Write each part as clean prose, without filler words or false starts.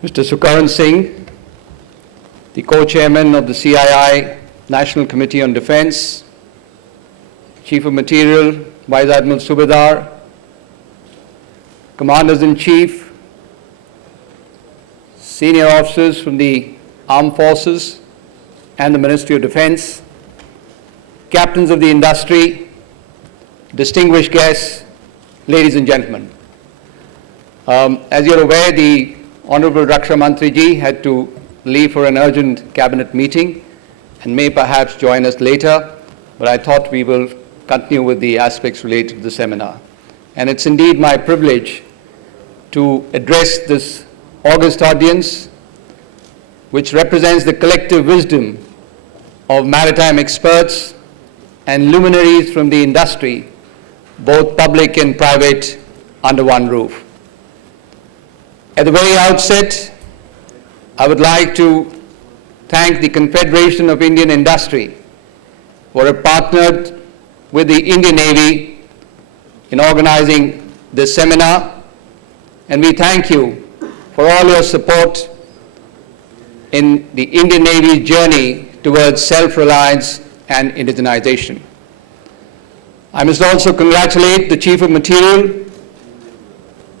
Mr. Sukaran Singh, the co-chairman of the CII National Committee on Defense, Chief of Material, Vice Admiral Subedar, Commanders-in-Chief, senior officers from the Armed Forces and the Ministry of Defense, captains of the industry, distinguished guests, ladies and gentlemen. As you're aware, the Honorable Raksha Mantri ji had to leave for an urgent cabinet meeting and may perhaps join us later, but I thought we will continue with the aspects related to the seminar. And it's indeed my privilege to address this august audience, which represents the collective wisdom of maritime experts and luminaries from the industry, both public and private, under one roof. At the very outset, I would like to thank the Confederation of Indian Industry for having partnered with the Indian Navy in organizing this seminar, and we thank you for all your support in the Indian Navy's journey towards self-reliance and indigenization. I must also congratulate the Chief of Material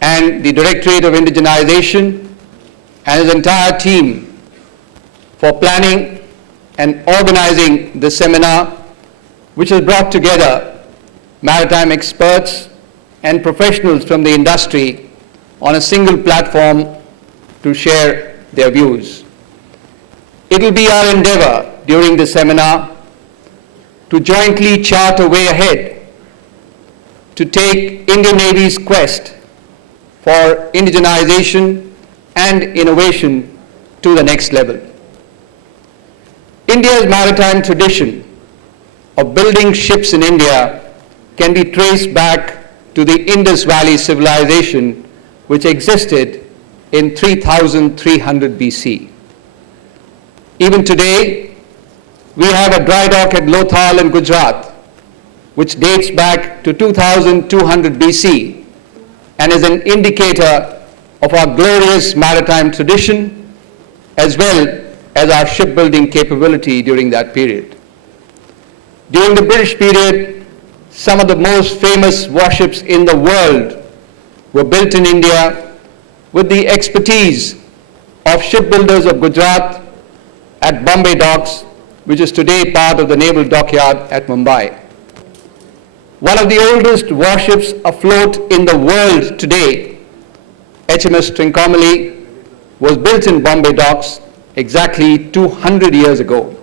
and the Directorate of Indigenization and his entire team for planning and organizing the seminar, which has brought together maritime experts and professionals from the industry on a single platform to share their views. It will be our endeavor during the seminar to jointly chart a way ahead to take Indian Navy's quest for indigenization and innovation to the next level. India's maritime tradition of building ships in India can be traced back to the Indus Valley civilization, which existed in 3300 BC. Even today, we have a dry dock at Lothal in Gujarat, which dates back to 2200 BC and is an indicator of our glorious maritime tradition as well as our shipbuilding capability during that period. During the British period, some of the most famous warships in the world were built in India with the expertise of shipbuilders of Gujarat at Bombay Docks, which is today part of the Naval Dockyard at Mumbai. One of the oldest warships afloat in the world today, HMS Trincomalee, was built in Bombay Docks exactly 200 years ago.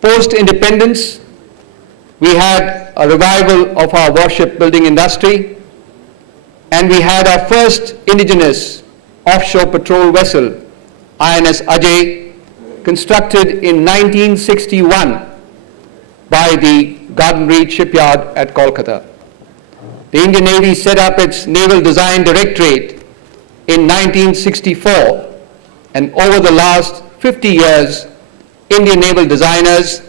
Post-independence, we had a revival of our warship building industry, and we had our first indigenous offshore patrol vessel, INS Ajay, constructed in 1961 by the Garden Reed Shipyard at Kolkata. The Indian Navy set up its Naval Design Directorate in 1964, and over the last 50 years, Indian naval designers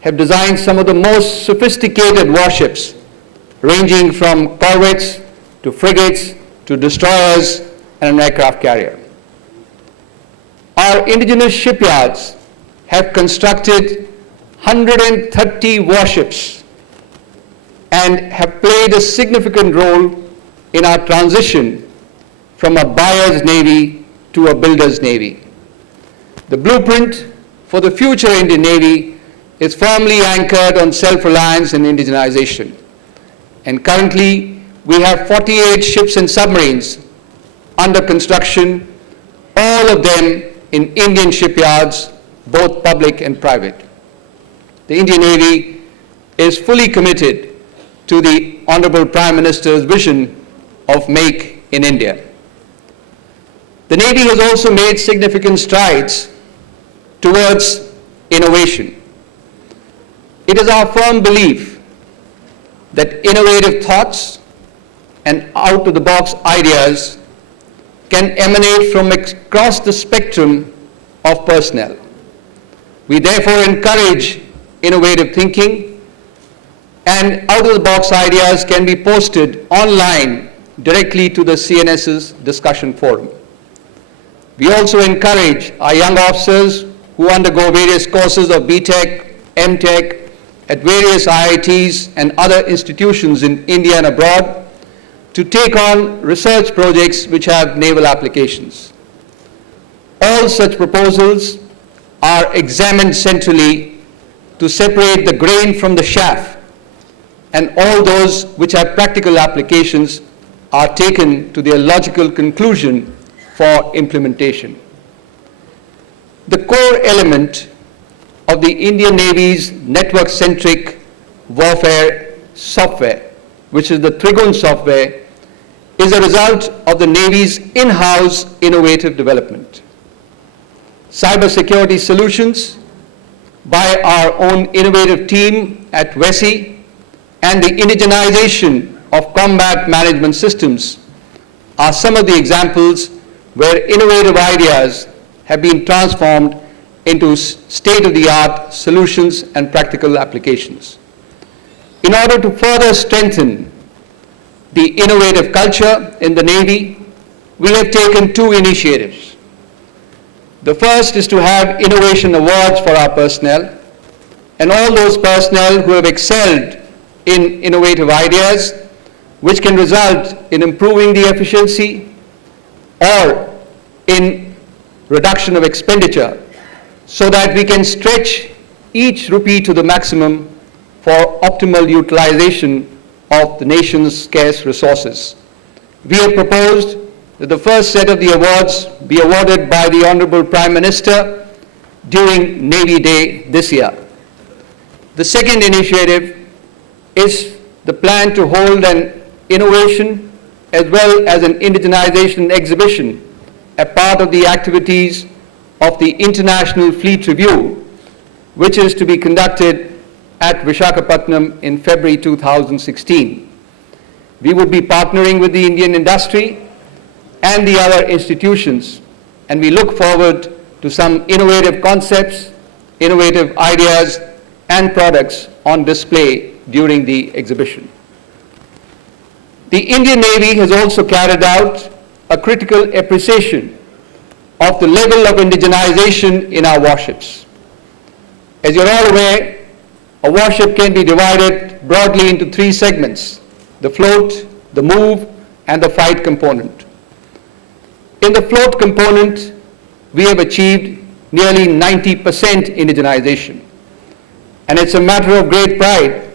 have designed some of the most sophisticated warships, ranging from corvettes to frigates to destroyers and an aircraft carrier. Our indigenous shipyards have constructed 130 warships and have played a significant role in our transition from a buyer's navy to a builder's navy. The blueprint for the future Indian Navy is firmly anchored on self-reliance and indigenization. And currently, we have 48 ships and submarines under construction, all of them in Indian shipyards, both public and private. The Indian Navy is fully committed to the Honorable Prime Minister's vision of Make in India. The Navy has also made significant strides towards innovation. It is our firm belief that innovative thoughts and out-of-the-box ideas can emanate from across the spectrum of personnel. We therefore encourage innovative thinking, and out-of-the-box ideas can be posted online directly to the CNS's discussion forum. We also encourage our young officers who undergo various courses of BTech, MTech at various IITs and other institutions in India and abroad to take on research projects which have naval applications. All such proposals are examined centrally to separate the grain from the chaff, and all those which have practical applications are taken to their logical conclusion for implementation. The core element of the Indian Navy's network-centric warfare software, which is the Trigun software, is a result of the Navy's in-house innovative development. Cybersecurity solutions by our own innovative team at WESI and the indigenization of combat management systems are some of the examples where innovative ideas have been transformed into state-of-the-art solutions and practical applications. In order to further strengthen the innovative culture in the Navy, we have taken two initiatives. The first is to have innovation awards for our personnel, and all those personnel who have excelled in innovative ideas, which can result in improving the efficiency or in reduction of expenditure, so that we can stretch each rupee to the maximum for optimal utilization of the nation's scarce resources. We have proposed that the first set of the awards be awarded by the Honorable Prime Minister during Navy Day this year. The second initiative is the plan to hold an innovation as well as an indigenization exhibition, a part of the activities of the International Fleet Review, which is to be conducted at Visakhapatnam in February 2016. We would be partnering with the Indian industry and the other institutions, and we look forward to some innovative concepts, innovative ideas, and products on display during the exhibition. The Indian Navy has also carried out a critical appreciation of the level of indigenization in our warships. As you're all aware, a warship can be divided broadly into three segments: the float, the move, and the fight component. In the float component, we have achieved nearly 90% indigenization. And it's a matter of great pride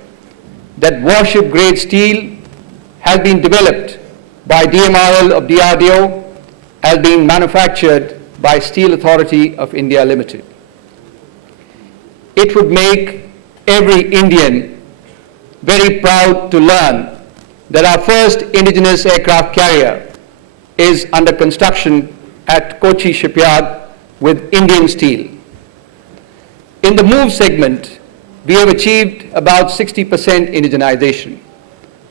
that warship-grade steel has been developed by DMRL of DRDO, has been manufactured by Steel Authority of India Limited. It would make every Indian very proud to learn that our first indigenous aircraft carrier is under construction at Kochi shipyard with Indian steel. In the move segment, we have achieved about 60% indigenization.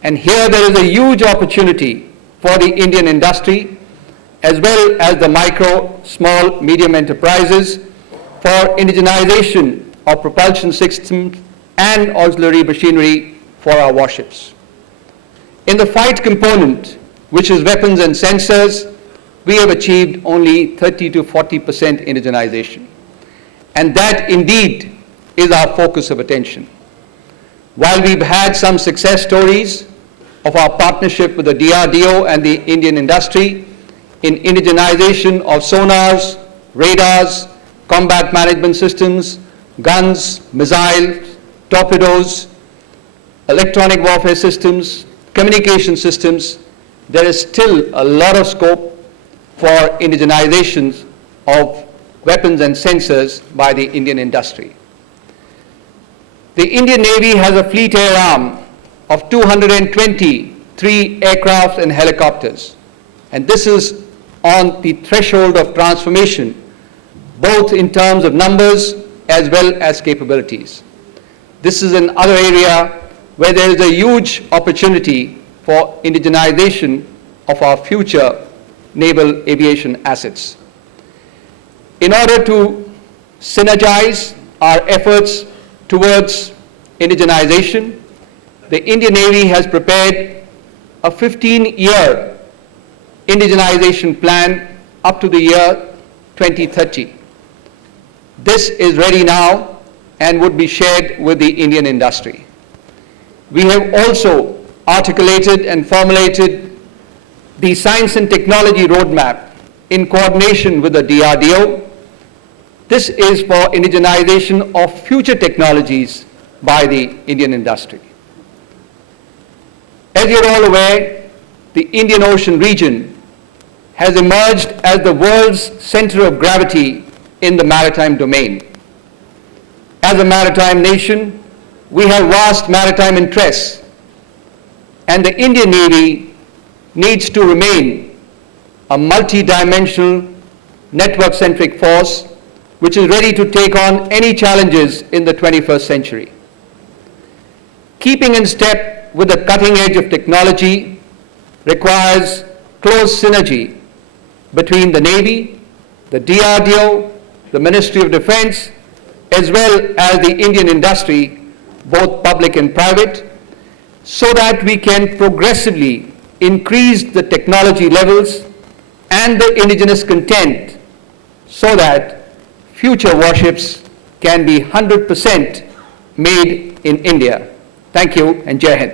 And here there is a huge opportunity for the Indian industry, as well as the micro, small, medium enterprises, for indigenization of propulsion systems and auxiliary machinery for our warships. In the fight component, which is weapons and sensors, we have achieved only 30 to 40% indigenization. And that indeed is our focus of attention. While we've had some success stories of our partnership with the DRDO and the Indian industry in indigenization of sonars, radars, combat management systems, guns, missiles, torpedoes, electronic warfare systems, communication systems, there is still a lot of scope for indigenization of weapons and sensors by the Indian industry. The Indian Navy has a fleet air arm of 223 aircraft and helicopters, and this is on the threshold of transformation, both in terms of numbers as well as capabilities. This is another area where there is a huge opportunity for indigenization of our future naval aviation assets. In order to synergize our efforts towards indigenization, the Indian Navy has prepared a 15-year indigenization plan up to the year 2030. This is ready now and would be shared with the Indian industry. We have also articulated and formulated the Science and Technology Roadmap in coordination with the DRDO. This is for indigenization of future technologies by the Indian industry. As you're all aware, the Indian Ocean region has emerged as the world's center of gravity in the maritime domain. As a maritime nation, we have vast maritime interests, and the Indian Navy needs to remain a multi-dimensional, network-centric force which is ready to take on any challenges in the 21st century. Keeping in step with the cutting edge of technology requires close synergy between the Navy, the DRDO, the Ministry of Defense, as well as the Indian industry, both public and private, so that we can progressively increase the technology levels and the indigenous content so that future warships can be 100% made in India. Thank you, and Jai Hind.